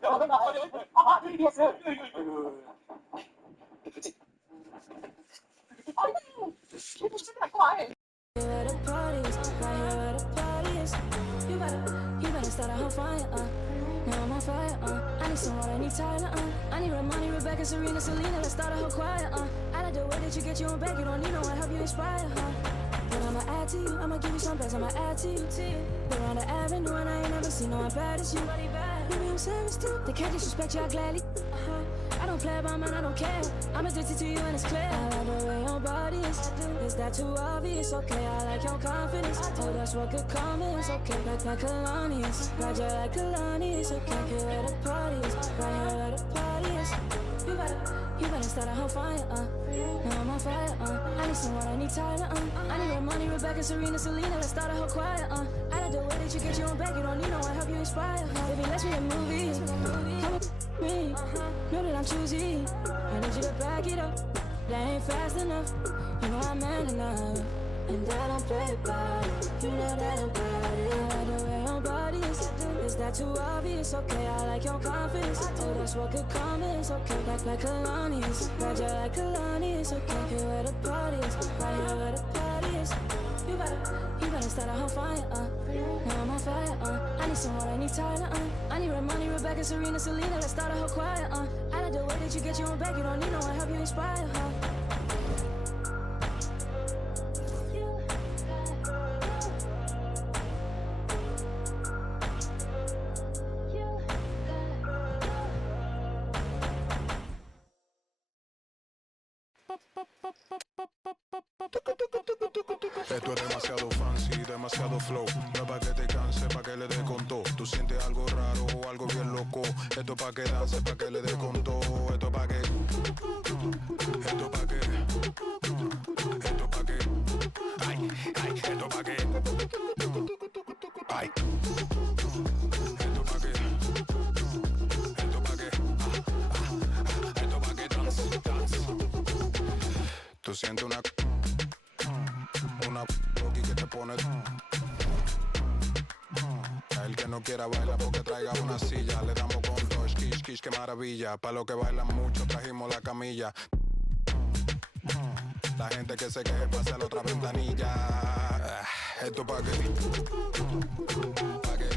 You better start a whole fire, now I'm on fire, I need some water, I need Tyler, I need Ramani, Rebecca, Serena, Selena, let's start a whole choir, I like the way that you get your own back, you don't need no one, help you inspire, But I'ma add to you, I'ma give you some best, I'ma add to you, We're on the avenue and I ain't never seen no one bad as you. Maybe I'm serious too, they can't disrespect you, I gladly, I don't play about mine, I don't care, I'm addicted to you and it's clear. I like the way your body is that too obvious? Okay, I like your confidence, oh that's what could come is. Okay, like Kalani's, glad you like Kalani's. Okay, here where the party is, right here where the party is. You better start a whole fire, now I'm on fire, I need some water, I need Tyler, I need Ramani, Rebecca, Serena, Selena, let's start a whole choir, I like the way that you get your own back, you don't need no one, help you inspire, Baby, let's be a movie, come with me, know that I'm choosy, I need you to back it up, that ain't fast enough, you know I'm man enough, and I don't play about it, you know that I'm bad, I like the way your body is that too obvious? Okay, I like your confidence, oh that's what could come is. Okay, like Kalani's, glad you like Kalani's. Okay, here where the party is, right here where the party is. You better start a whole fire, now I'm on fire, I need some water, I need Tyler, I need Ramani, Rebecca, Serena, Selena, let's start a whole choir, I like the way that you get your own back, you don't need no one, help you inspire, Esto es demasiado fancy, demasiado flow. No es pa' que te canse, pa' que le dé con todo. Tú sientes algo raro o algo bien loco. Esto es pa' que dance, pa' que le dé con todo. Esto es pa' que. Esto es pa' que. Esto es pa' que. Ay, ay, esto es pa' que. Ay. Esto es pa' que. Esto es pa' que. Esto es pa' que dance, dance. Tú sientes una loqui que te pone. A el que no quiera bailar porque traiga una silla. Le damos con dos, kish, kish, qué maravilla. Pa' los que bailan mucho trajimos la camilla. La gente que se queje pasa a la otra ventanilla. Esto pa' qué. Pa' qué.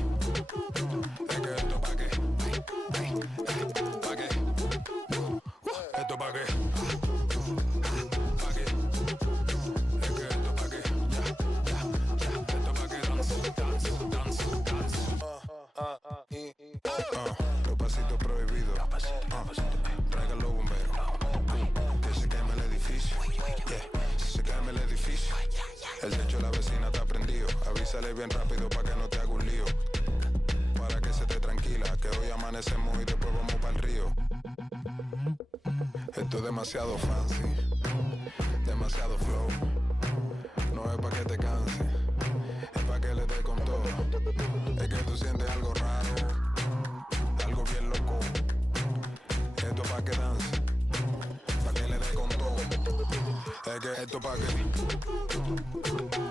Es que esto pa' qué. Pa' qué. Esto pa' qué. Los pasitos prohibidos. Traigan los bomberos. Que se queme el edificio. Se queme el edificio. El techo de la vecina está prendido. Avísale bien rápido para que no te haga un lío. Para que se te tranquila. Que hoy amanecemos y después vamos para el río. Esto es demasiado fancy. Demasiado flow. No es para que te canse. Es para que le dé con todo. Es que tú sientes algo raro. Algo bien loco. Esto pa' que dance, pa' que le dé con todo. Es que esto pa' que,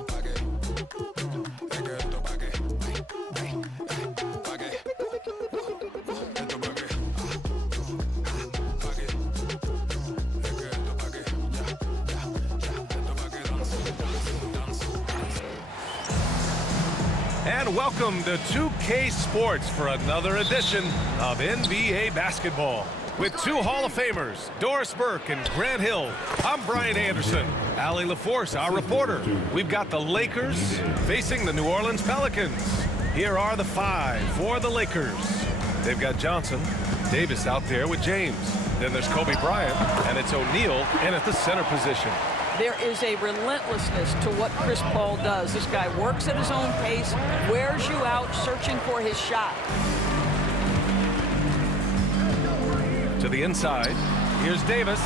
pa' que, es que esto pa' que, pa' que, esto pa' que, pa' que, es que esto pa' que, esto pa' que dance. And welcome to 2K Sports for another edition of NBA basketball. With two Hall of Famers, Doris Burke and Grant Hill. I'm Bryant Anderson. Allie LaForce, our reporter. We've got the Lakers facing the New Orleans Pelicans. Here are the five for the Lakers. They've got Johnson, Davis out there with James. Then there's Kobe Bryant, and it's O'Neal in at the center position. There is a relentlessness to what Chris Paul does. This guy works at his own pace, wears you out, searching for his shot. To the inside, here's Davis.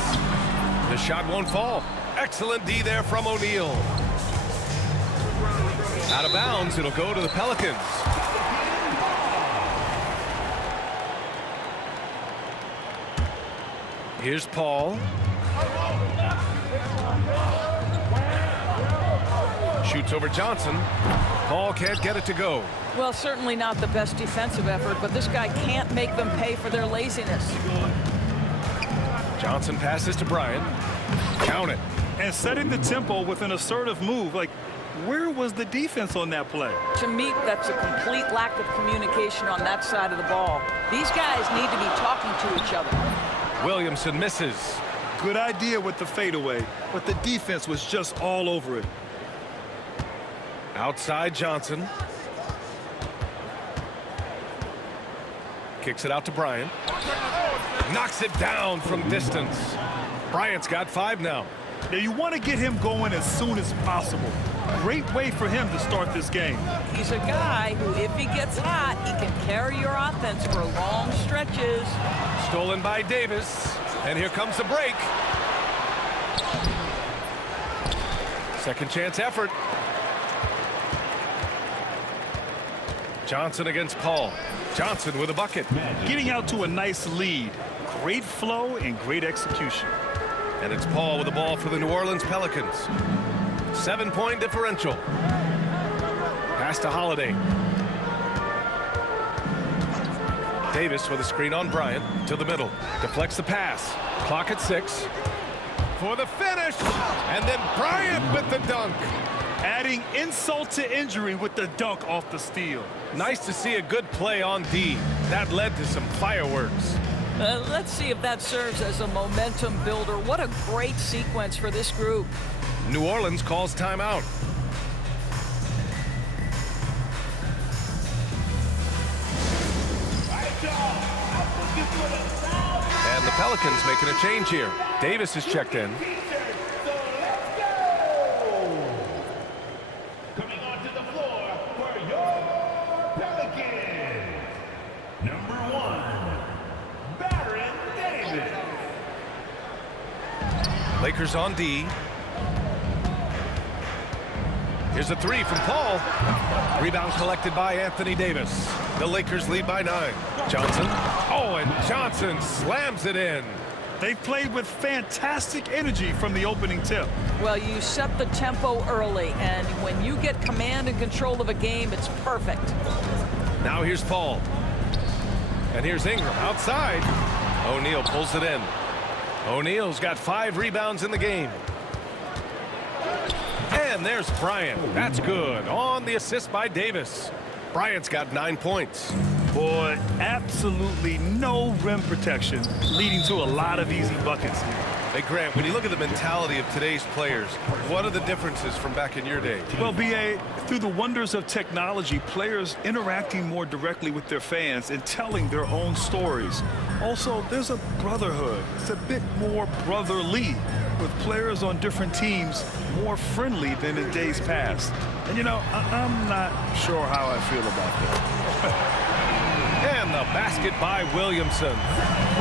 The shot won't fall. Excellent D there from O'Neal. Out of bounds, it'll go to the Pelicans. Here's Paul. Shoots over Johnson. Paul can't get it to go. Well, certainly not the best defensive effort, but this guy can't make them pay for their laziness. Johnson passes to Bryant. Count it. And setting the tempo with an assertive move. Like, where was the defense on that play? To me, that's a complete lack of communication on that side of the ball. These guys need to be talking to each other. Williamson misses. Good idea with the fadeaway, but the defense was just all over it. Outside Johnson. Kicks it out to Bryant. Knocks it down from distance. Bryant's got 5 now. Now you want to get him going as soon as possible. Great way for him to start this game. He's a guy who, if he gets hot, he can carry your offense for long stretches. Stolen by Davis. And here comes the break. Second chance effort. Johnson against Paul. Johnson with a bucket. Getting out to a nice lead. Great flow and great execution. And it's Paul with the ball for the New Orleans Pelicans. 7-point differential. Pass to Holiday. Davis with a screen on Bryant to the middle. Deflects the pass. Clock at 6. For the finish. And then Bryant with the dunk. Adding insult to injury with the dunk off the steal. Nice to see a good play on D. That led to some fireworks. Let's see if that serves as a momentum builder. What a great sequence for this group. New Orleans calls timeout. And the Pelicans making a change here. Davis is checked in. Coming onto the floor for your Pelicans, number 1, Baron Davis. Lakers on D. Here's a 3 from Paul. Rebound collected by Anthony Davis. The Lakers lead by 9. Johnson. Oh, and Johnson slams it in. They've played with fantastic energy from the opening tip. Well, you set the tempo early, and when you get command and control of a game, it's perfect. Now here's Paul. And here's Ingram outside. O'Neal pulls it in. O'Neal's got 5 rebounds in the game. And there's Bryant. That's good. On the assist by Davis. Bryant's got 9 points. Boy, absolutely no rim protection, leading to a lot of easy buckets here. Hey, Grant, when you look at the mentality of today's players, what are the differences from back in your day? Well, B.A., through the wonders of technology, players interacting more directly with their fans and telling their own stories. Also, there's a brotherhood. It's a bit more brotherly, with players on different teams more friendly than in days past. And, you know, I'm not sure how I feel about that. And the basket by Williamson.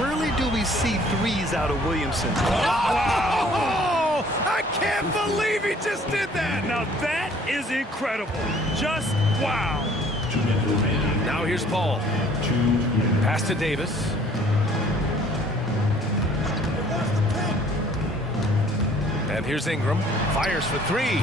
Rarely do we see threes out of Williamson. Oh, I can't believe he just did that. Now that is incredible. Just wow. Now here's Paul. Pass to Davis. And here's Ingram. Fires for 3.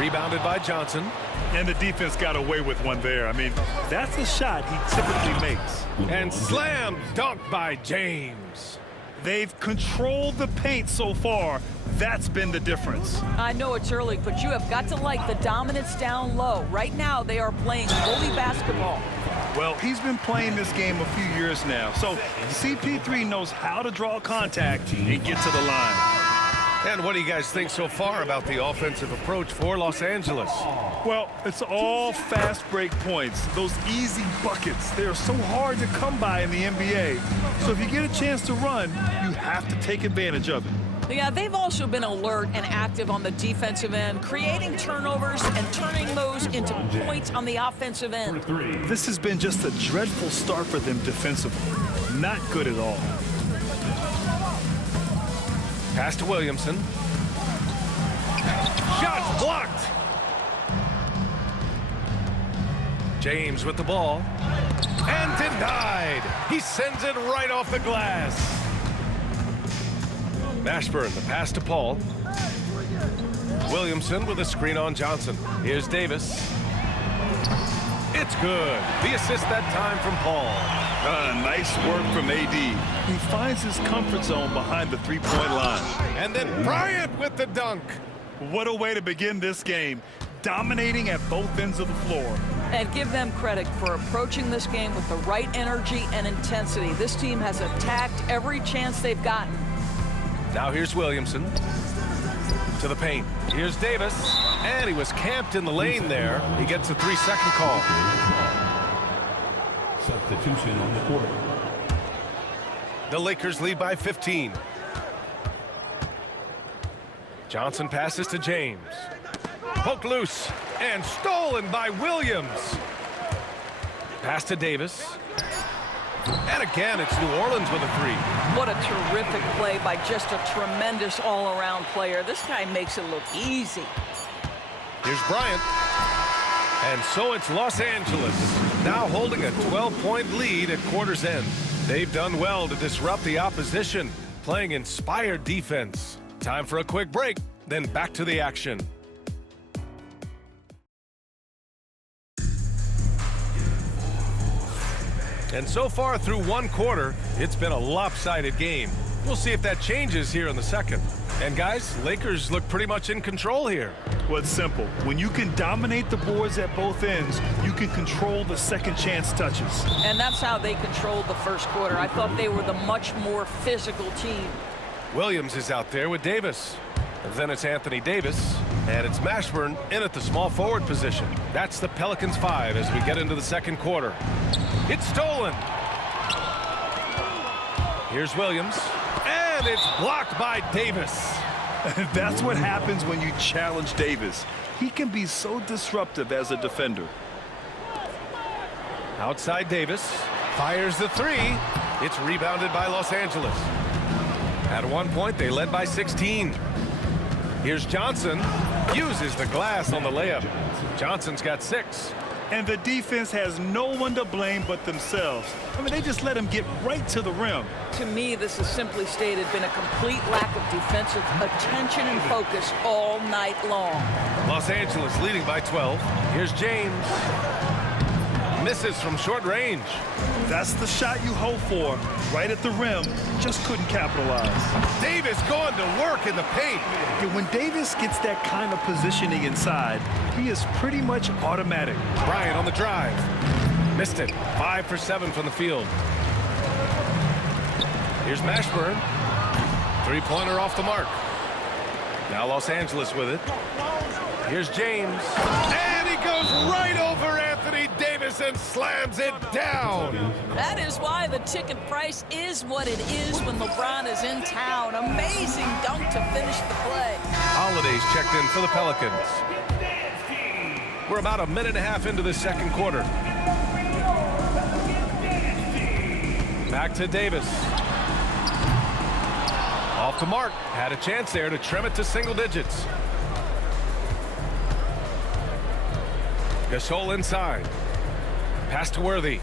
Rebounded by Johnson. And the defense got away with one there. I mean, that's a shot he typically makes. And slam dunk by James. They've controlled the paint so far. That's been the difference. I know it's early, but you have got to like the dominance down low. Right now, they are playing bully basketball. Well, he's been playing this game a few years now. So CP3 knows how to draw contact and get to the line. And what do you guys think so far about the offensive approach for Los Angeles? Well, it's all fast break points. Those easy buckets, they're so hard to come by in the NBA. So if you get a chance to run, you have to take advantage of it. Yeah, they've also been alert and active on the defensive end, creating turnovers and turning those into points on the offensive end. This has been just a dreadful start for them defensively. Not good at all. Pass to Williamson. Shot blocked. James with the ball. And denied. He sends it right off the glass. Mashburn, the pass to Paul. Williamson with a screen on Johnson. Here's Davis. It's good. The assist that time from Paul. Nice work from AD. He finds his comfort zone behind the three-point line. And then Bryant with the dunk. What a way to begin this game. Dominating at both ends of the floor. And give them credit for approaching this game with the right energy and intensity. This team has attacked every chance they've gotten. Now here's Williamson to the paint. Here's Davis, and he was camped in the lane there. He gets a 3-second call. Substitution on the court. The Lakers lead by 15. Johnson passes to James. Poked loose and stolen by Williams. Pass to Davis. And again, it's New Orleans with a three. What a terrific play by just a tremendous all-around player. This guy makes it look easy. Here's Bryant. And so it's Los Angeles, now holding a 12-point lead at quarter's end. They've done well to disrupt the opposition, playing inspired defense. Time for a quick break, then back to the action. And so far through one quarter, it's been a lopsided game. We'll see if that changes here in the second. And guys, Lakers look pretty much in control here. Well, it's simple. When you can dominate the boards at both ends, you can control the second chance touches. And that's how they controlled the first quarter. I thought they were the much more physical team. Williams is out there with Davis. And then it's Anthony Davis, and it's Mashburn in at the small forward position. That's the Pelicans 5 as we get into the second quarter. It's stolen. Here's Williams, and it's blocked by Davis. That's what happens when you challenge Davis. He can be so disruptive as a defender. Outside Davis, fires the three. It's rebounded by Los Angeles. At one point, they led by 16. Here's Johnson, uses the glass on the layup. Johnson's got 6. And the defense has no one to blame but themselves. I mean, they just let him get right to the rim. To me, this has simply stated been a complete lack of defensive attention and focus all night long. Los Angeles leading by 12. Here's James. Misses from short range. That's the shot you hope for. Right at the rim, just couldn't capitalize. Davis going to work in the paint. And when Davis gets that kind of positioning inside, he is pretty much automatic. Bryant on the drive. Missed it. 5 for 7 from the field. Here's Mashburn. Three-pointer off the mark. Now Los Angeles with it. Here's James. And he goes right over Anthony Davis and slams it down. That is why the ticket price is what it is when LeBron is in town. Amazing dunk to finish the play. Holiday's checked in for the Pelicans. We're about a minute and a half into the second quarter. Back to Davis. Off the mark. Had a chance there to trim it to single digits. Gasol inside. Pass to Worthy.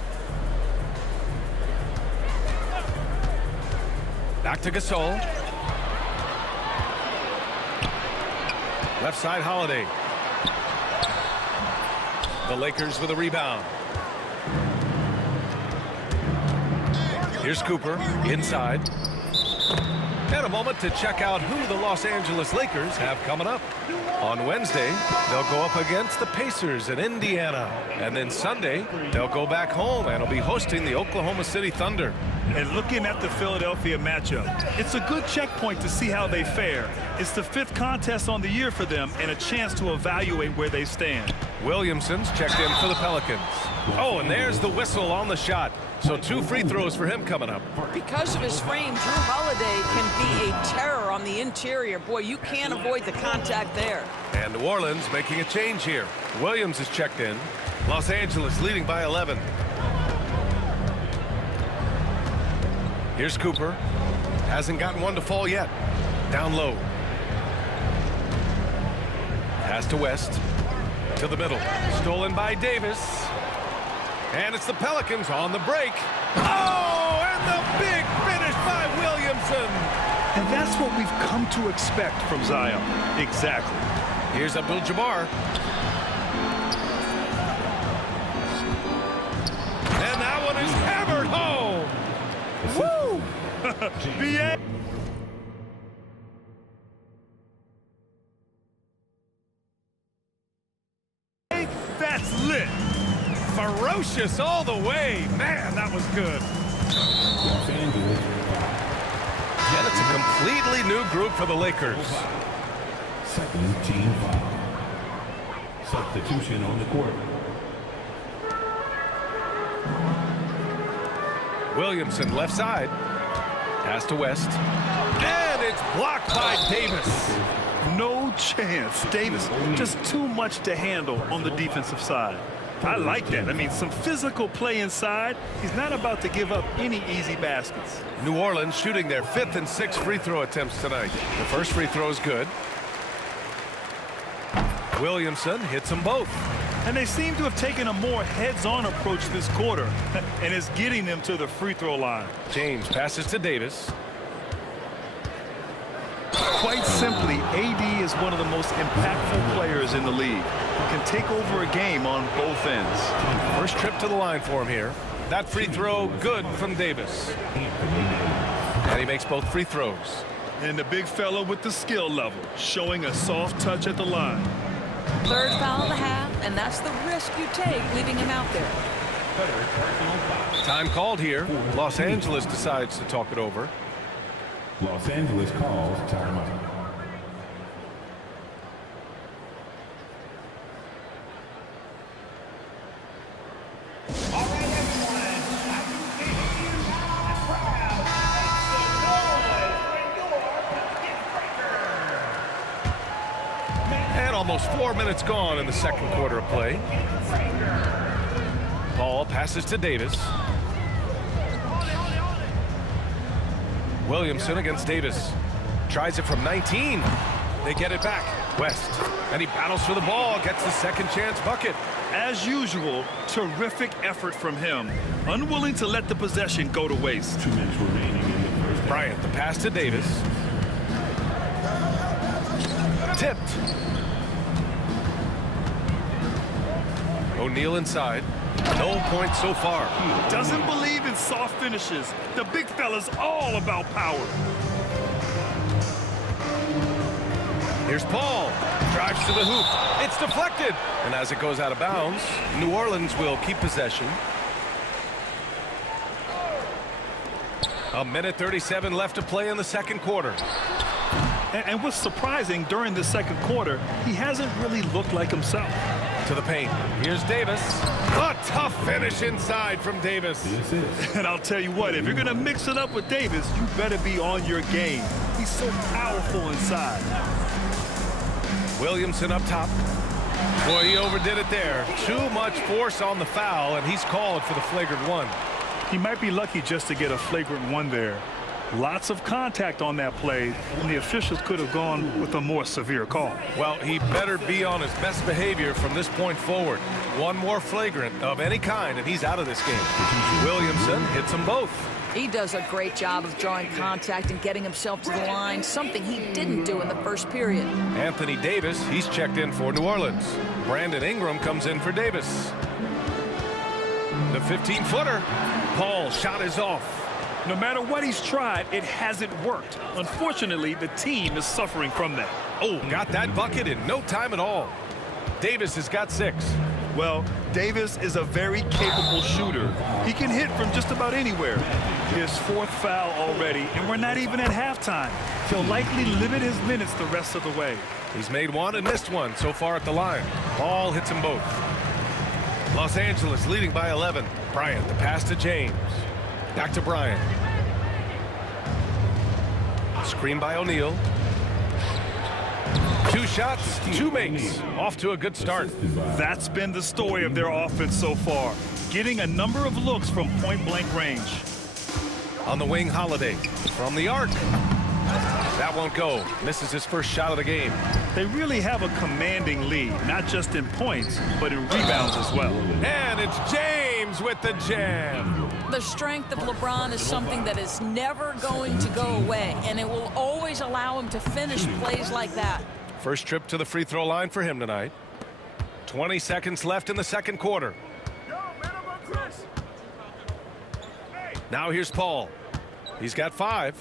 Back to Gasol. Left side Holiday. The Lakers with a rebound. Here's Cooper inside. And a moment to check out who the Los Angeles Lakers have coming up. On Wednesday, they'll go up against the Pacers in Indiana. And then Sunday, they'll go back home and will be hosting the Oklahoma City Thunder. And looking at the Philadelphia matchup, it's a good checkpoint to see how they fare. It's the 5th contest on the year for them and a chance to evaluate where they stand. Williamson's checked in for the Pelicans. Oh, and there's the whistle on the shot. So 2 free throws for him coming up. Because of his frame, Drew Holiday can be a terror on the interior. Boy, you can't avoid the contact there. And New Orleans making a change here. Williams is checked in. Los Angeles leading by 11. Here's Cooper. Hasn't gotten one to fall yet. Down low. Pass to West. To the middle. Stolen by Davis. And it's the Pelicans on the break. Oh, and the big finish by Williamson. And that's what we've come to expect from Zion. Exactly. Here's Abdul-Jabbar. And that one is hammered home. Woo! BA. That's lit. Ferocious all the way. Man, that was good. Los Angeles. And it's a completely new group for the Lakers. Second team foul. Substitution on the court. Williamson left side. Pass to West. And it's blocked by Davis. No chance. Davis, just too much to handle on the defensive side. I like that. I mean, some physical play inside. He's not about to give up any easy baskets. New Orleans shooting their 5th and 6th free throw attempts tonight. The first free throw is good. Williamson hits them both. And they seem to have taken a more heads-on approach this quarter, and it's getting them to the free throw line. James passes to Davis. Quite simply, AD is one of the most impactful players in the league. He can take over a game on both ends. First trip to the line for him here. That free throw good from Davis. And he makes both free throws. And the big fella with the skill level, showing a soft touch at the line. Third foul of the half, and that's the risk you take leaving him out there. Time called here. Los Angeles decides to talk it over. Los Angeles calls timeout. And almost 4 minutes gone in the second quarter of play. Ball passes to Davis. Williamson against Davis. Tries it from 19. They get it back. West. And he battles for the ball. Gets the second chance bucket. As usual, terrific effort from him. Unwilling to let the possession go to waste. 2 minutes remaining in the first half. Bryant, the pass to Davis. Tipped. O'Neal inside. No points so far. Doesn't believe in soft finishes. The big fella's all about power. Here's Paul. Drives to the hoop. It's deflected. And as it goes out of bounds, New Orleans will keep possession. A minute 37 left to play in the second quarter. And what's surprising, during the second quarter, he hasn't really looked like himself. To the paint. Here's Davis. A tough finish inside from Davis. And I'll tell you what, if you're going to mix it up with Davis, you better be on your game. He's so powerful inside. Williamson up top. Boy, he overdid it there. Too much force on the foul, and he's called for the flagrant one. He might be lucky just to get a flagrant one there. Lots of contact on that play, and the officials could have gone with a more severe call. Well, he better be on his best behavior from this point forward. One more flagrant of any kind, and he's out of this game. Williamson hits them both. He does a great job of drawing contact and getting himself to the line, something he didn't do in the first period. Anthony Davis, he's checked in for New Orleans. Brandon Ingram comes in for Davis. The 15-footer. Paul's shot is off. No matter what he's tried, it hasn't worked. Unfortunately, the team is suffering from that. Oh, got that bucket in no time at all. Davis has got 6. Well, Davis is a very capable shooter. He can hit from just about anywhere. His 4th foul already, and we're not even at halftime. He'll likely limit his minutes the rest of the way. He's made one and missed one so far at the line. Ball hits them both. Los Angeles leading by 11. Bryant, the pass to James. Back to Bryant. Screen by O'Neal. 2 shots, 2 makes. Off to a good start. That's been the story of their offense so far. Getting a number of looks from point-blank range. On the wing, Holiday. From the arc. That won't go. Misses his first shot of the game. They really have a commanding lead, not just in points, but in rebounds as well. And it's James with the jam. The strength of LeBron is something that is never going to go away, and it will always allow him to finish plays like that. First trip to the free throw line for him tonight. 20 seconds left in the second quarter. Now here's Paul. He's got 5.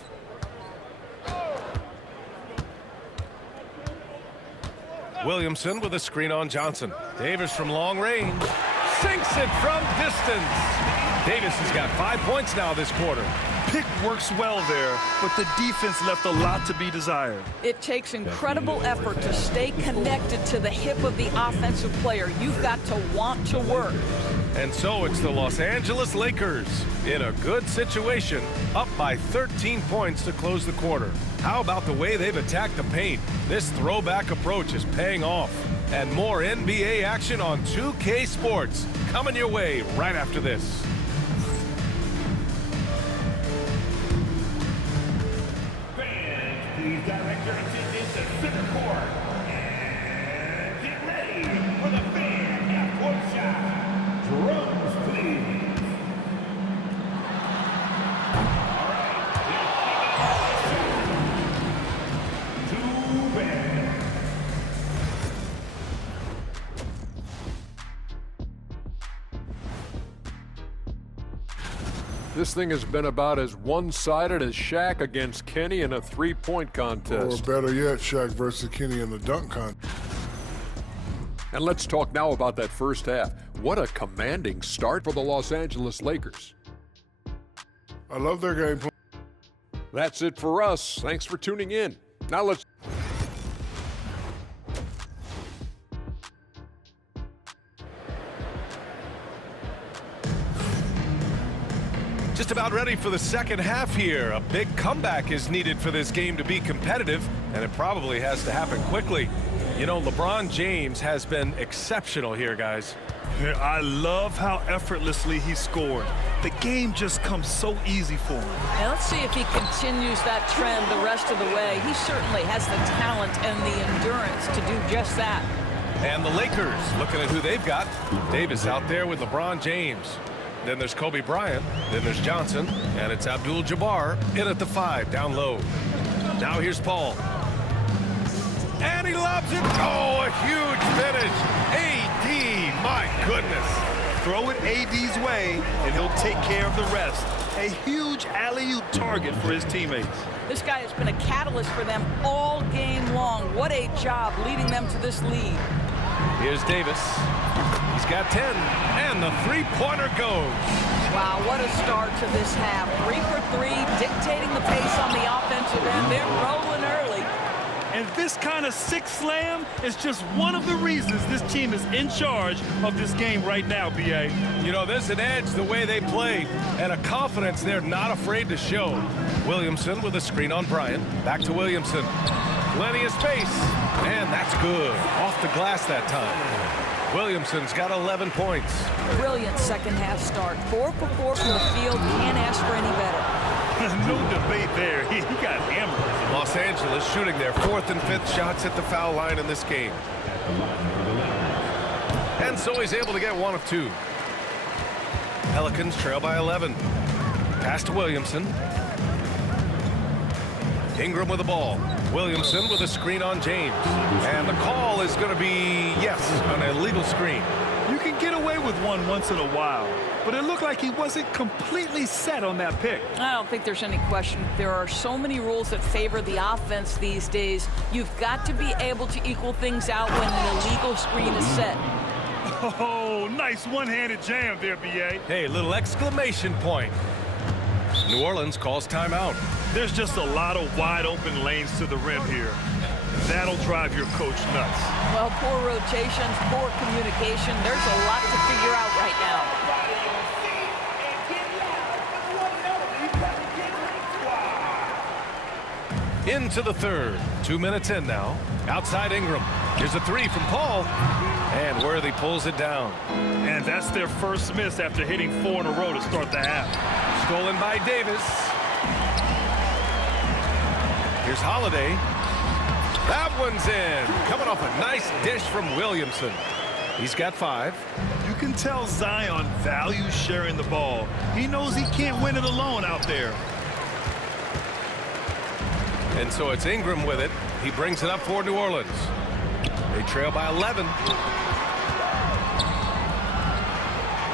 Williamson with a screen on Johnson. Davis from long range. Sinks it from distance. Davis has got 5 points now this quarter. Pick works well there, but the defense left a lot to be desired. It takes incredible effort to stay connected to the hip of the offensive player. You've got to want to work. And so it's the Los Angeles Lakers in a good situation, up by 13 points to close the quarter. How about the way they've attacked the paint? This throwback approach is paying off. And more NBA action on 2K Sports coming your way right after this. Please direct your attention to center court and get ready for the fan half-court shot. Drums, please. All right, too bad. This thing has been about as one-sided as Shaq against Kenny in a three-point contest. Or better yet, Shaq versus Kenny in the dunk contest. And let's talk now about that first half. What a commanding start for the Los Angeles Lakers. I love their game plan. That's it for us. Thanks for tuning in. Now let's... Just about ready for the second half here. A big comeback is needed for this game to be competitive, and it probably has to happen quickly. You know, LeBron James has been exceptional here, guys. I love how effortlessly he scored. The game just comes so easy for him. Now let's see if he continues that trend the rest of the way. He certainly has the talent and the endurance to do just that. And the Lakers, looking at who they've got. Davis out there with LeBron James. Then there's Kobe Bryant. Then there's Johnson. And it's Abdul Jabbar in at the 5, down low. Now here's Paul. And he lobs it. Oh, a huge finish. AD, my goodness. Throw it AD's way, and he'll take care of the rest. A huge alley-oop target for his teammates. This guy has been a catalyst for them all game long. What a job leading them to this lead. Here's Davis. He's got 10, and the three-pointer goes. Wow, what a start to this half. 3 for 3, dictating the pace on the offensive end. They're rolling early. And this kind of sick slam is just one of the reasons this team is in charge of this game right now, B.A. You know, there's an edge the way they play, and a confidence they're not afraid to show. Williamson with a screen on Bryant. Back to Williamson. Plenty of space, and that's good. Off the glass that time. Williamson's got 11 points. Brilliant second half start. 4 for 4 from the field. Can't ask for any better. No debate there. He got hammered. Los Angeles shooting their 4th and 5th shots at the foul line in this game. And so he's able to get 1 of 2. Pelicans trail by 11. Pass to Williamson. Ingram with the ball. Williamson with a screen on James. And the call is going to be, yes, an illegal screen. You can get away with one once in a while, but it looked like he wasn't completely set on that pick. I don't think there's any question. There are so many rules that favor the offense these days. You've got to be able to equal things out when an illegal screen is set. Oh, nice one-handed jam there, B.A. Hey, little exclamation point. New Orleans calls timeout. There's just a lot of wide-open lanes to the rim here. That'll drive your coach nuts. Well, poor rotations, poor communication. There's a lot to figure out right now. Into the third. 2 minutes in now. Outside Ingram. Here's a 3 from Paul. And Worthy pulls it down. And that's their first miss after hitting 4 in a row to start the half. Stolen by Davis. Here's Holiday. That one's in. Coming off a nice dish from Williamson. He's got 5. You can tell Zion values sharing the ball. He knows he can't win it alone out there. And so it's Ingram with it. He brings it up for New Orleans. They trail by 11.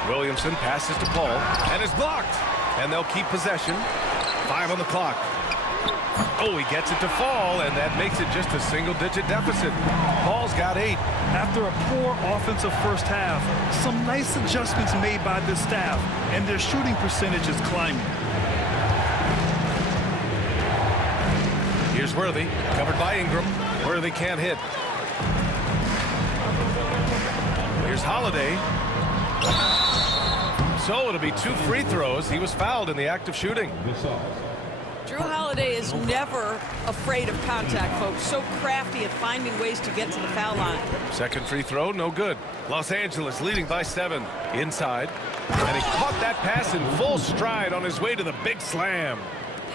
Williamson passes to Paul and is blocked. And they'll keep possession. 5 on the clock. Oh, he gets it to fall, and that makes it just a single-digit deficit. Paul's got 8. After a poor offensive first half, some nice adjustments made by the staff, and their shooting percentage is climbing. Here's Worthy, covered by Ingram. Worthy can't hit. Here's Holiday. So it'll be 2 free throws. He was fouled in the act of shooting. Drew Holiday is never afraid of contact, folks. So crafty at finding ways to get to the foul line. Second free throw, no good. Los Angeles leading by 7. Inside. And he caught that pass in full stride on his way to the big slam.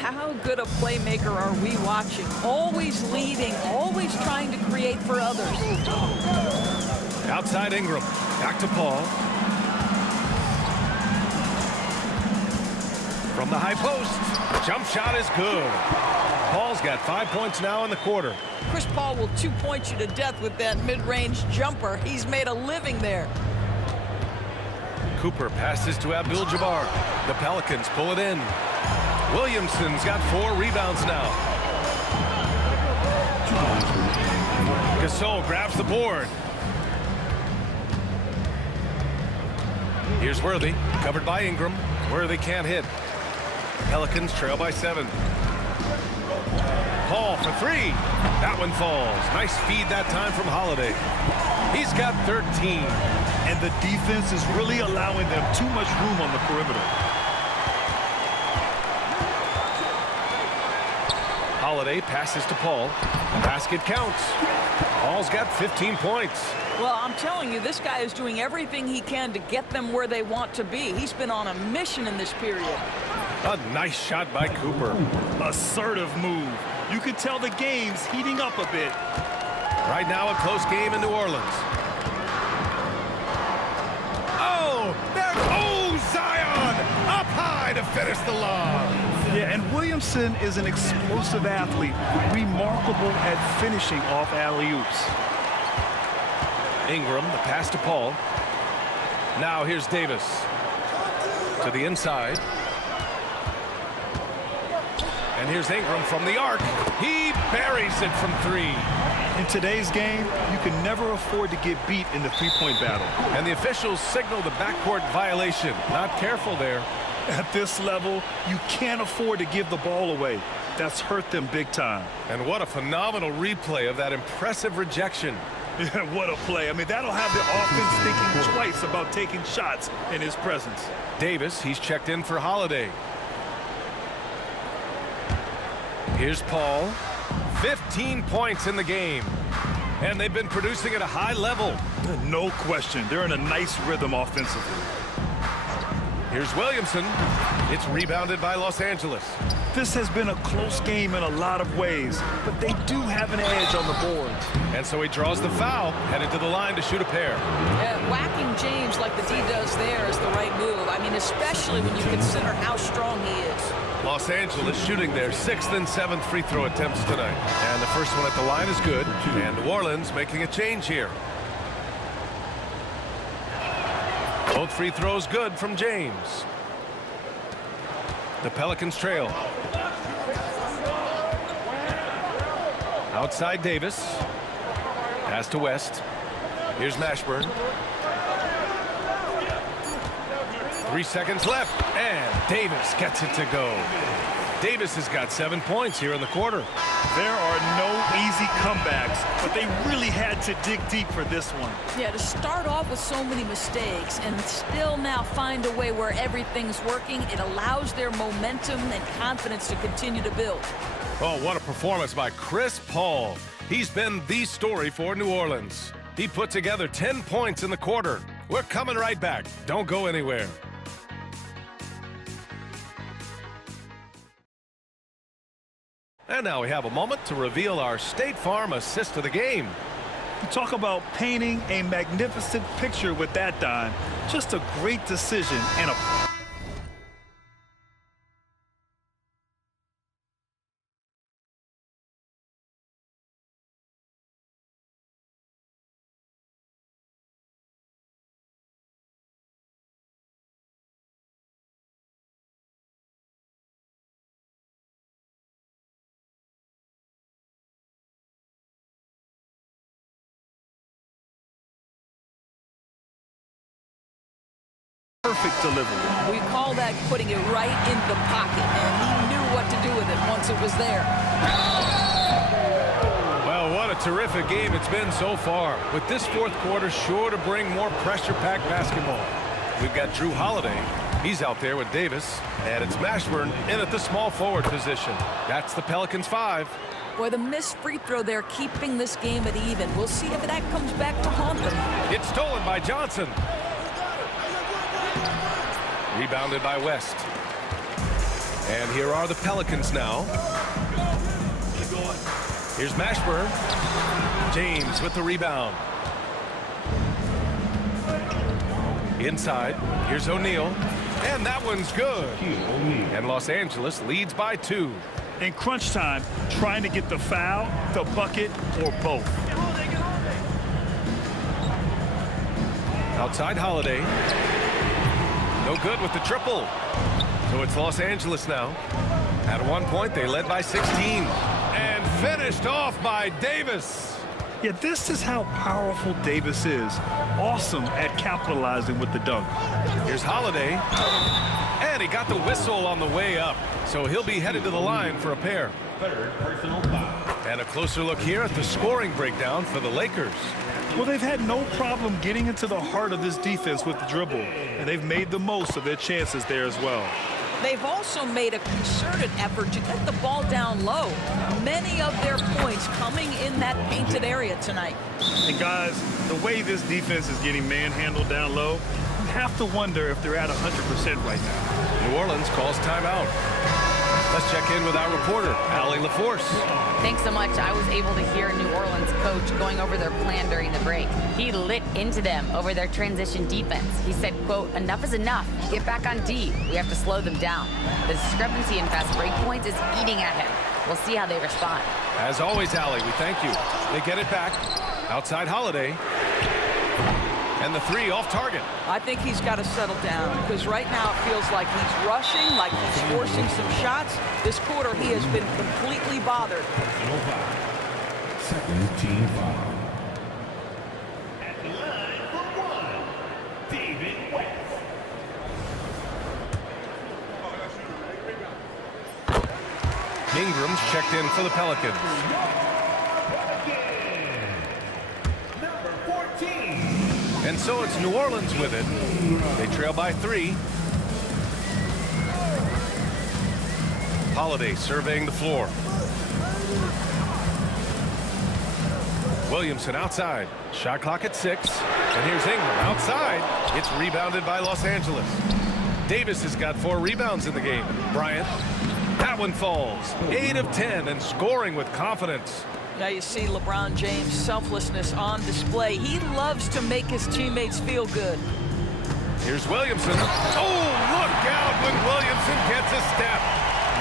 How good a playmaker are we watching? Always leading, always trying to create for others. Outside Ingram. Back to Paul. From the high post. Jump shot is good. Paul's got 5 points now in the quarter. Chris Paul will 2-point you to death with that mid-range jumper. He's made a living there. Cooper passes to Abdul Jabbar. The Pelicans pull it in. Williamson's got 4 rebounds now. Gasol grabs the board. Here's Worthy, covered by Ingram. Worthy can't hit. Pelicans trail by 7. Paul for 3. That one falls. Nice feed that time from Holiday. He's got 13. And the defense is really allowing them too much room on the perimeter. Holiday passes to Paul. The basket counts. Paul's got 15 points. Well, I'm telling you, this guy is doing everything he can to get them where they want to be. He's been on a mission in this period. A nice shot by Cooper. Assertive move. You can tell the game's heating up a bit. Right now, a close game in New Orleans. Oh, there goes Zion! Up high to finish the lob. Yeah, and Williamson is an explosive athlete, remarkable at finishing off alley-oops. Ingram, the pass to Paul. Now here's Davis. To the inside. And here's Ingram from the arc. He buries it from 3. In today's game, you can never afford to get beat in the three-point battle. And the officials signal the backcourt violation. Not careful there. At this level, you can't afford to give the ball away. That's hurt them big time. And what a phenomenal replay of that impressive rejection. Yeah, what a play. I mean, that'll have the offense thinking twice about taking shots in his presence. Davis, he's checked in for Holiday. Here's Paul. 15 points in the game. And they've been producing at a high level. No question. They're in a nice rhythm offensively. Here's Williamson. It's rebounded by Los Angeles. This has been a close game in a lot of ways, but they do have an edge on the boards. And so he draws the foul, headed to the line to shoot a pair. Whacking James like the D does there is the right move. I mean, especially when you consider how strong he is. Los Angeles shooting their 6th and 7th free throw attempts tonight. And the first one at the line is good. And New Orleans making a change here. Both free throws good from James. The Pelicans trail. Outside Davis. Pass to West. Here's Mashburn. 3 seconds left, and Davis gets it to go. Davis has got 7 points here in the quarter. There are no easy comebacks, but they really had to dig deep for this one. Yeah, to start off with so many mistakes and still now find a way where everything's working, it allows their momentum and confidence to continue to build. Oh, what a performance by Chris Paul. He's been the story for New Orleans. He put together 10 points in the quarter. We're coming right back. Don't go anywhere. And now we have a moment to reveal our State Farm assist of the game. You talk about painting a magnificent picture with that, Don. Just a great decision and a Perfect delivery. We call that putting it right in the pocket, and he knew what to do with it once it was there. Well, what a terrific game it's been so far. With this fourth quarter sure to bring more pressure-packed basketball. We've got Drew Holiday. He's out there with Davis. And it's Mashburn in at the small forward position. That's the Pelicans 5. Boy, the missed free throw there keeping this game at even. We'll see if that comes back to haunt them. It's stolen by Johnson. Rebounded by West. And here are the Pelicans now. Here's Mashburn. James with the rebound. Inside. Here's O'Neal. And that one's good. And Los Angeles leads by 2. In crunch time, trying to get the foul, the bucket, or both. Outside Holiday. No good with the triple. So it's Los Angeles now. At one point, they led by 16. And finished off by Davis. Yeah, this is how powerful Davis is. Awesome at capitalizing with the dunk. Here's Holiday. And he got the whistle on the way up. So he'll be headed to the line for a pair. Third personal foul. And a closer look here at the scoring breakdown for the Lakers. Well, they've had no problem getting into the heart of this defense with the dribble, and they've made the most of their chances there as well. They've also made a concerted effort to get the ball down low. Many of their points coming in that painted area tonight. And guys, the way this defense is getting manhandled down low, you have to wonder if they're at 100% right now. New Orleans calls timeout. Let's check in with our reporter, Allie LaForce. Thanks so much. I was able to hear New Orleans coach going over their plan during the break. He lit into them over their transition defense. He said, quote, "Enough is enough. Get back on D. We have to slow them down. The discrepancy in fast break points is eating at him. We'll see how they respond." As always, Allie, we thank you. They get it back. Outside Holiday. And the 3 off target. I think he's got to settle down because right now it feels like he's rushing, like he's forcing some shots. This quarter he has been completely bothered. Personal foul. Second team foul. At the line for 1, David West. Ingram's checked in for the Pelicans. Number 14. And so it's New Orleans with it. They trail by 3. Holiday surveying the floor. Williamson outside. Shot clock at 6. And here's Ingram outside. It's rebounded by Los Angeles. Davis has got 4 rebounds in the game. Bryant. That one falls. 8 of 10 and scoring with confidence. Now you see LeBron James' selflessness on display. He loves to make his teammates feel good. Here's Williamson. Oh, look out when Williamson gets a step.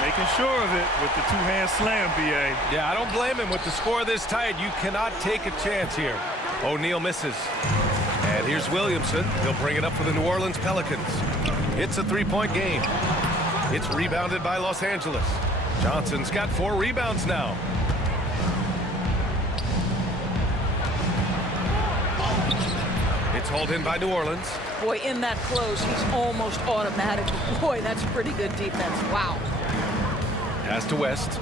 Making sure of it with the two-hand slam, B.A. Yeah, I don't blame him. With the score this tight, you cannot take a chance here. O'Neal misses. And here's Williamson. He'll bring it up for the New Orleans Pelicans. It's a 3-point game. It's rebounded by Los Angeles. Johnson's got 4 rebounds now. It's hauled in by New Orleans. Boy, in that close, he's almost automatic. Boy, that's pretty good defense. Wow. Pass to West.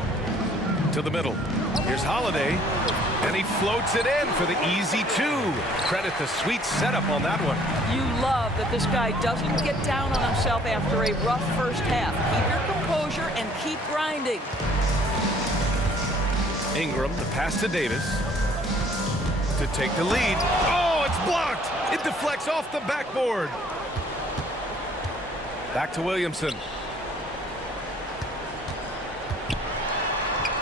To the middle. Here's Holiday. And he floats it in for the easy 2. Credit the sweet setup on that one. You love that this guy doesn't get down on himself after a rough first half. Keep your composure and keep grinding. Ingram, the pass to Davis. To take the lead. Oh, it's blocked. It deflects off the backboard. Back to Williamson.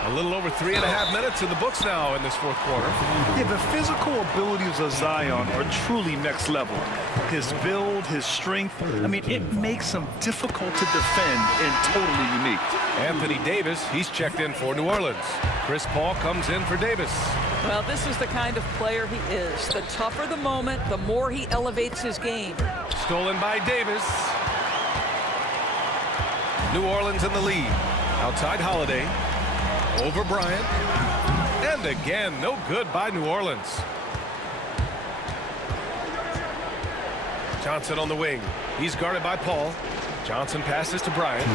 A little over 3.5 minutes in the books now in this fourth quarter. Yeah, the physical abilities of Zion are truly next level. His build, his strength, I mean, it makes him difficult to defend and totally unique. Anthony Davis, he's checked in for New Orleans. Chris Paul comes in for Davis. Well, this is the kind of player he is. The tougher the moment, the more he elevates his game. Stolen by Davis. New Orleans in the lead. Outside Holiday. Over Bryant. And again, no good by New Orleans. Johnson on the wing. He's guarded by Paul. Johnson passes to Bryant.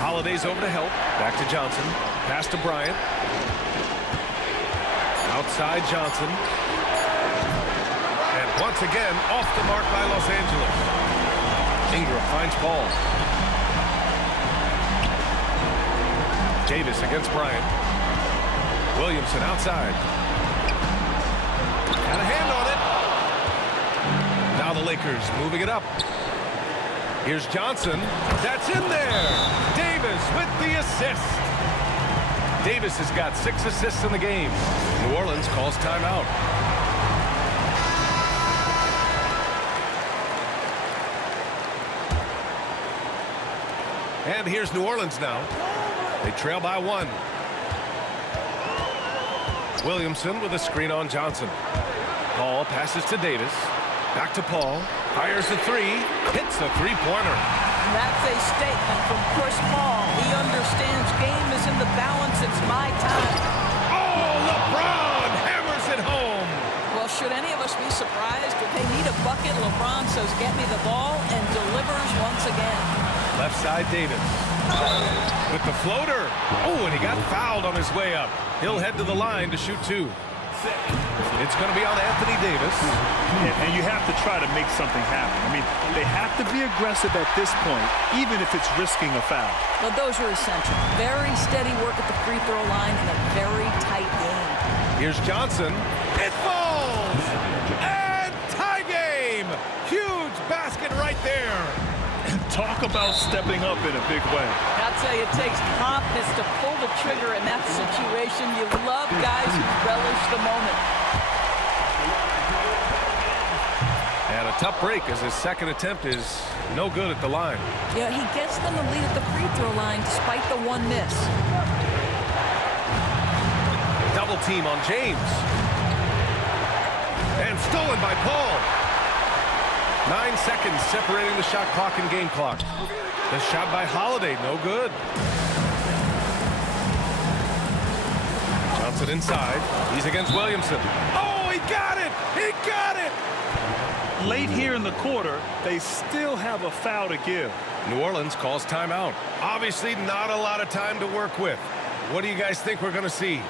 Holiday's over to help. Back to Johnson. Pass to Bryant. Outside Johnson. And once again, off the mark by Los Angeles. Ingram finds Paul. Davis against Bryant. Williamson outside. Had a hand on it. Now the Lakers moving it up. Here's Johnson. That's in there. Davis with the assist. Davis has got 6 assists in the game. New Orleans calls timeout. And here's New Orleans now. They trail by 1. Williamson with a screen on Johnson. Paul passes to Davis. Back to Paul. Fires the 3. Hits a three-pointer. That's a statement from Chris Paul. He understands game is in the balance. It's my time. Oh, LeBron hammers it home. Well, should any of us be surprised? If they need a bucket, LeBron says, get me the ball, and delivers once again. Left side, Davis. With the floater. Oh, and he got fouled on his way up. He'll head to the line to shoot 2. It's going to be on Anthony Davis. And you have to try to make something happen. I mean, they have to be aggressive at this point, even if it's risking a foul. Well, those are essential. Very steady work at the free throw line in a very tight game. Here's Johnson. It falls! And tie game! Huge basket right there. Talk about stepping up in a big way. I'll tell you, it takes confidence to pull the trigger in that situation. You love guys who relish the moment. And a tough break as his second attempt is no good at the line. Yeah, he gets them the lead at the free throw line despite the 1 miss. Double team on James. And stolen by Paul. 9 seconds separating the shot clock and game clock. The shot by Holiday, no good. Johnson inside. He's against Williamson. Oh, he got it! He got it! Late here in the quarter, they still have a foul to give. New Orleans calls timeout. Obviously not a lot of time to work with. What do you guys think we're going to see?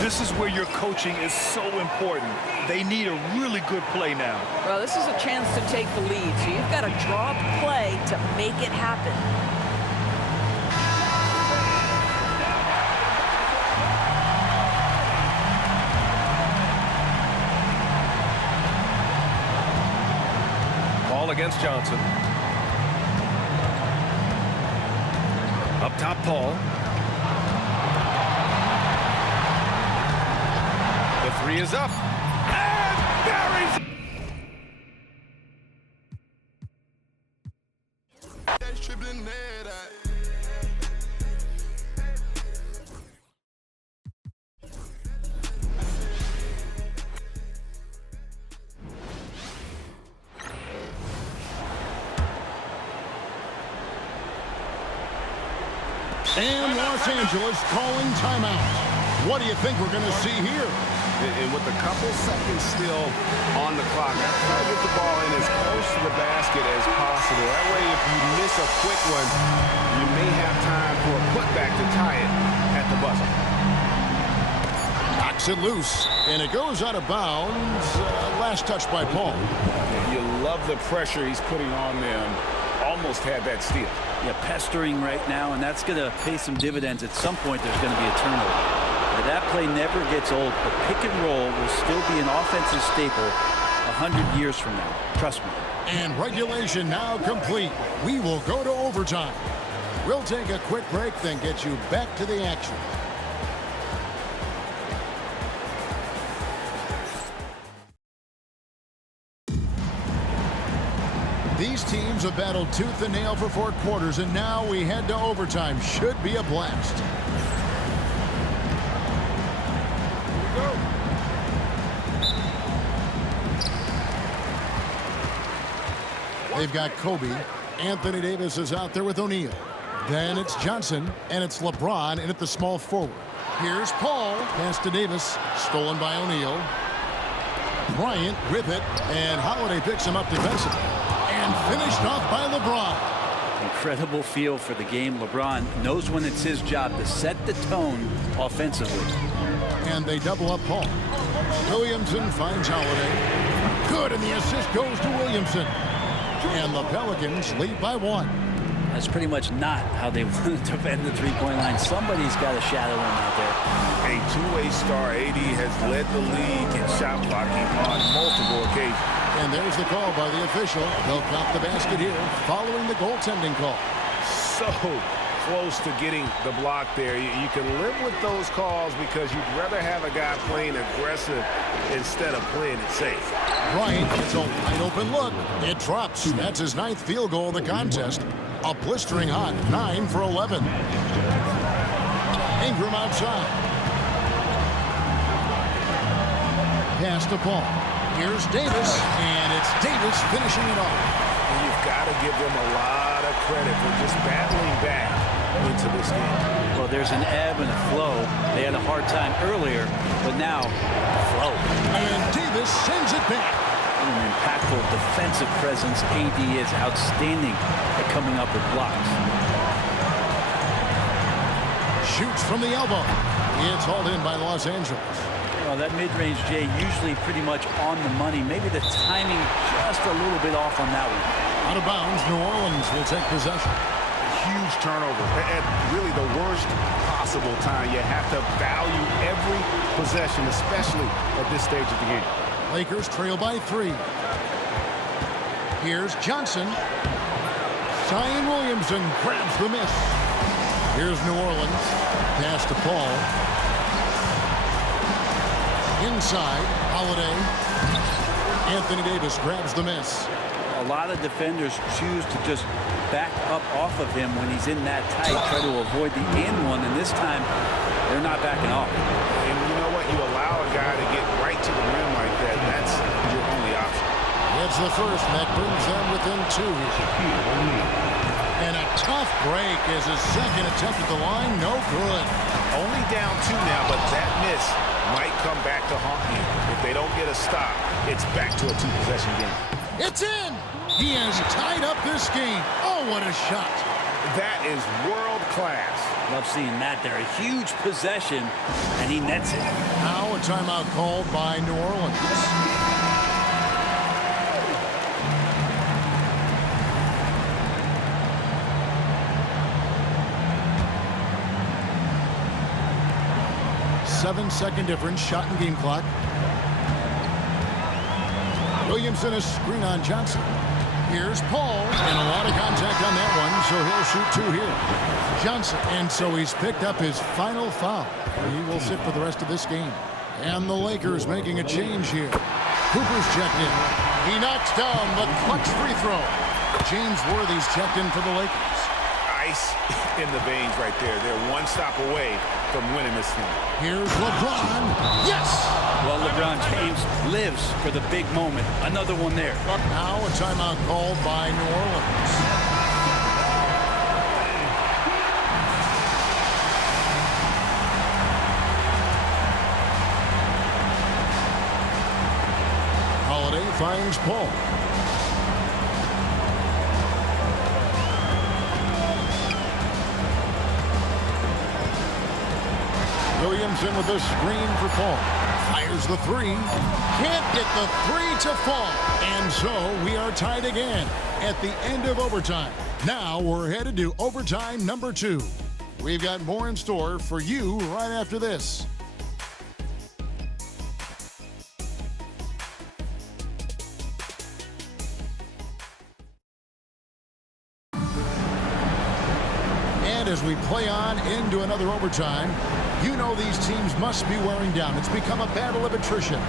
This is where your coaching is so important. They need a really good play now. Well, this is a chance to take the lead, so you've got to draw up a play to make it happen. Ball against Johnson. Up top, Paul. The 3 is up. And buries it. And Los Angeles calling timeout. What do you think we're going to see here? And with a couple seconds still on the clock, try to get the ball in as close to the basket as possible. That way, if you miss a quick one, you may have time for a putback to tie it at the buzzer. Knocks it loose, and it goes out of bounds. Last touch by Paul. You love the pressure he's putting on them. Almost had that steal. Yeah, pestering right now, and that's going to pay some dividends. At some point, there's going to be a turnover. But that play never gets old. The pick and roll will still be an offensive staple 100 years from now. Trust me. And regulation now complete. We will go to overtime. We'll take a quick break, then get you back to the action. These teams have battled tooth and nail for 4 quarters, and now we head to overtime. Should be a blast. They've got Kobe. Anthony Davis is out there with O'Neal. Then it's Johnson, and it's LeBron in at the small forward. Here's Paul. Pass to Davis. Stolen by O'Neal. Bryant with it, and Holiday picks him up defensively. And finished off by LeBron. Incredible feel for the game. LeBron knows when it's his job to set the tone offensively. And they double up Paul. Williamson finds Holiday. Good, and the assist goes to Williamson. And the Pelicans lead by 1. That's pretty much not how they want to defend the three-point line. Somebody's got to shadow him out there. A two-way star, AD has led the league in shot blocking on multiple occasions. And there's the call by the official. They'll count the basket here following the goaltending call. So close to getting the block there. You can live with those calls because you'd rather have a guy playing aggressive instead of playing it safe. Bryant gets a wide open look. It drops. That's his 9th field goal of the contest. A blistering hot 9 for 11. Ingram outside. Pass to Paul. Here's Davis, and it's Davis finishing it off. And you've got to give them a lot of credit for just battling back into this game. Well, there's an ebb and a flow. They had a hard time earlier, but now, flow. And Davis sends it back. An impactful defensive presence. AD is outstanding at coming up with blocks. Shoots from the elbow. It's hauled in by Los Angeles. Well, that mid-range, Jay, usually pretty much on the money. Maybe the timing just a little bit off on that one. Out of bounds, New Orleans will take possession. Huge turnover at really the worst possible time. You have to value every possession, especially at this stage of the game. Lakers trail by 3. Here's Johnson. Zion Williamson grabs the miss. Here's New Orleans. Pass to Paul. Inside, Holiday. Anthony Davis grabs the miss. A lot of defenders choose to just back up off of him when he's in that tight, try to avoid the and one, and this time they're not backing off. And you know what? You allow a guy to get right to the rim like that. That's your only option. It's the first, and that brings them within 2. And a tough break is his second attempt at the line. No good. Only down 2 now, but that miss might come back to haunt you. If they don't get a stop, it's back to a 2-possession game. It's in! He has tied up this game. Oh, what a shot. That is world class. Love seeing that there. A huge possession, and he nets it. Now a timeout called by New Orleans. Seven-second difference, shot and game clock. Williamson is screen on Johnson. Here's Paul, and a lot of contact on that one, so he'll shoot 2 here. Johnson, and so he's picked up his final foul. He will sit for the rest of this game. And the Lakers making a change here. Cooper's checked in. He knocks down the clutch free throw. James Worthy's checked in for the Lakers. Ice in the veins right there. They're one stop away from winning this thing. Here's LeBron. Yes! Well, LeBron James lives for the big moment. Another one there. Now a timeout called by New Orleans. Holiday finds Paul. Williamson with the screen for Paul. Fires the 3. Can't get the 3 to fall. And so we are tied again at the end of overtime. Now we're headed to overtime number 2. We've got more in store for you right after this. And as we play on into another overtime, you know these teams must be wearing down. It's become a battle of attrition.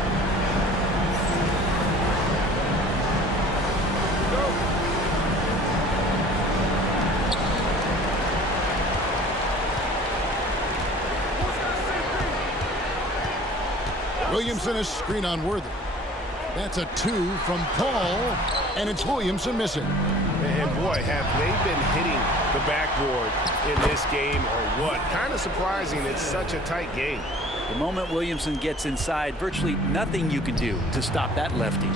Williamson is screen on Worthy. That's a 2 from Paul, and it's Williamson missing. And boy, have they been hitting the backboard in this game or what? Kind of surprising. It's such a tight game. The moment Williamson gets inside, virtually nothing you can do to stop that lefty.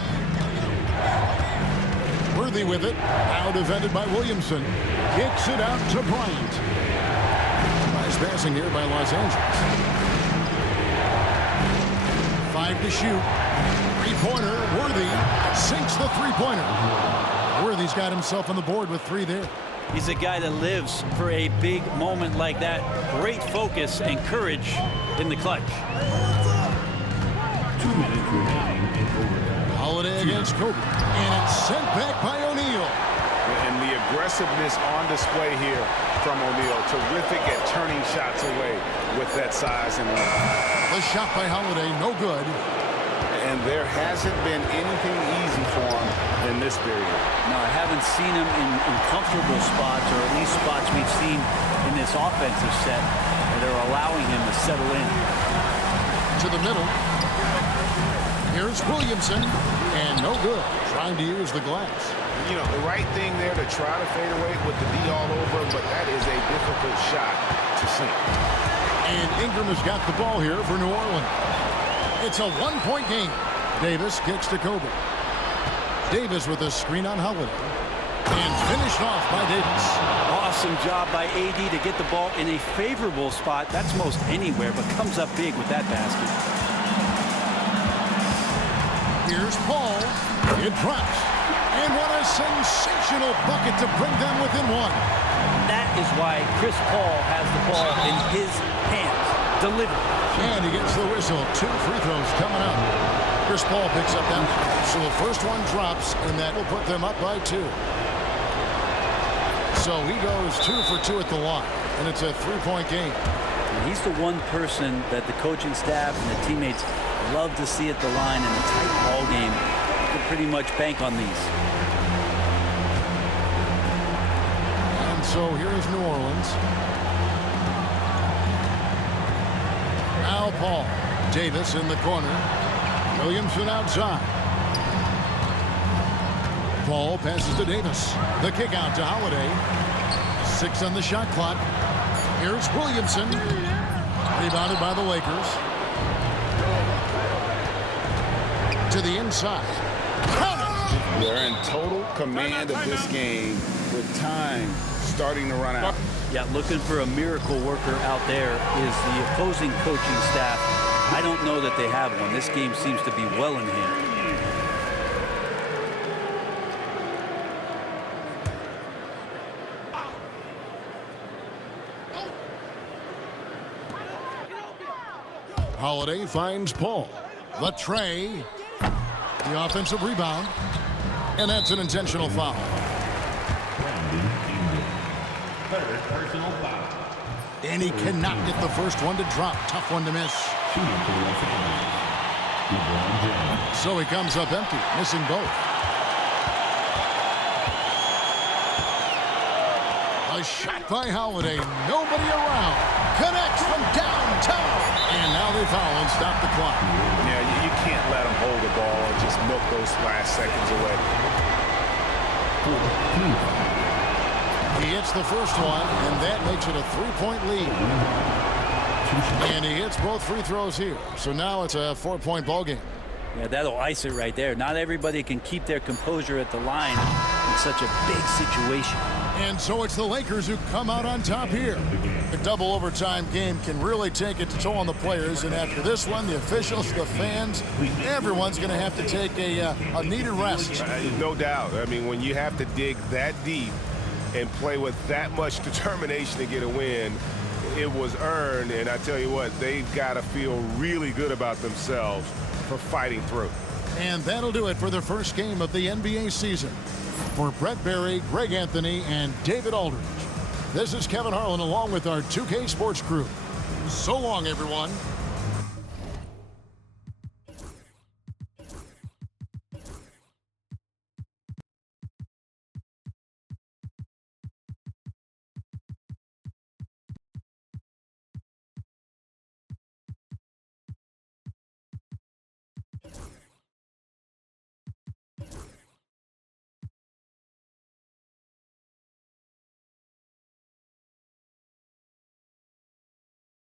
Worthy with it. Now defended by Williamson. Kicks it out to Bryant. Nice passing here by Los Angeles. 5 to shoot. Three-pointer. Worthy sinks the three-pointer. Worthy's got himself on the board with 3 there. He's a guy that lives for a big moment like that. Great focus and courage in the clutch. 2 minutes remaining in overtime. Holiday against Kobe. And it's sent back by O'Neal. And the aggressiveness on display here from O'Neal. Terrific at turning shots away with that size and length. The shot by Holiday, no good. And there hasn't been anything easy for him in this period. No, I haven't seen him in comfortable spots, or at least spots we've seen in this offensive set that are allowing him to settle in. To the middle. Here's Williamson, and no good. Trying to use the glass. You know, the right thing there to try to fade away with the D all over, but that is a difficult shot to sink. And Ingram has got the ball here for New Orleans. It's a one-point game. Davis kicks to Kobe. Davis with a screen on Holiday. And finished off by Davis. Awesome job by AD to get the ball in a favorable spot. That's most anywhere, but comes up big with that basket. Here's Paul. It drops. And what a sensational bucket to bring them within 1. That is why Chris Paul has the ball in his hands. Delivered. And he gets the whistle. 2 free throws coming up. Chris Paul picks up that. So the first one drops, and that will put them up by 2. So he goes 2 for 2 at the line, and it's a 3-point game. And he's the one person that the coaching staff and the teammates love to see at the line in a tight ball game. You can pretty much bank on these. And so here's New Orleans. Now Paul. Davis in the corner. Williamson outside. Paul passes to Davis. The kick out to Holiday. 6 on the shot clock. Here's Williamson. Rebounded by the Lakers. To the inside. They're in total command of this game with time starting to run out. Yeah, looking for a miracle worker out there is the opposing coaching staff. I don't know that they have one. This game seems to be well in hand. Holiday finds Paul. The tray. The offensive rebound. And that's an intentional foul. Third personal foul. And he cannot get the first one to drop. Tough one to miss. So he comes up empty, missing both. A shot by Holiday. Nobody around. Connects from downtown. And now they foul and stop the clock. Yeah, you can't let them hold the ball and just milk those last seconds away. He hits the first one, and that makes it a 3-point lead. And he hits both free throws here. So now it's a 4-point ball game. Yeah, that'll ice it right there. Not everybody can keep their composure at the line in such a big situation. And so it's the Lakers who come out on top here. A double overtime game can really take its toll on the players. And after this one, the officials, the fans, everyone's going to have to take a needed rest. No doubt. I mean, when you have to dig that deep and play with that much determination to get a win, it was earned. And I tell you what, they've got to feel really good about themselves for fighting through. And that'll do it for the first game of the NBA season. For Brett Berry, Greg Anthony, and David Aldridge, this is Kevin Harlan along with our 2K Sports crew. So long, everyone.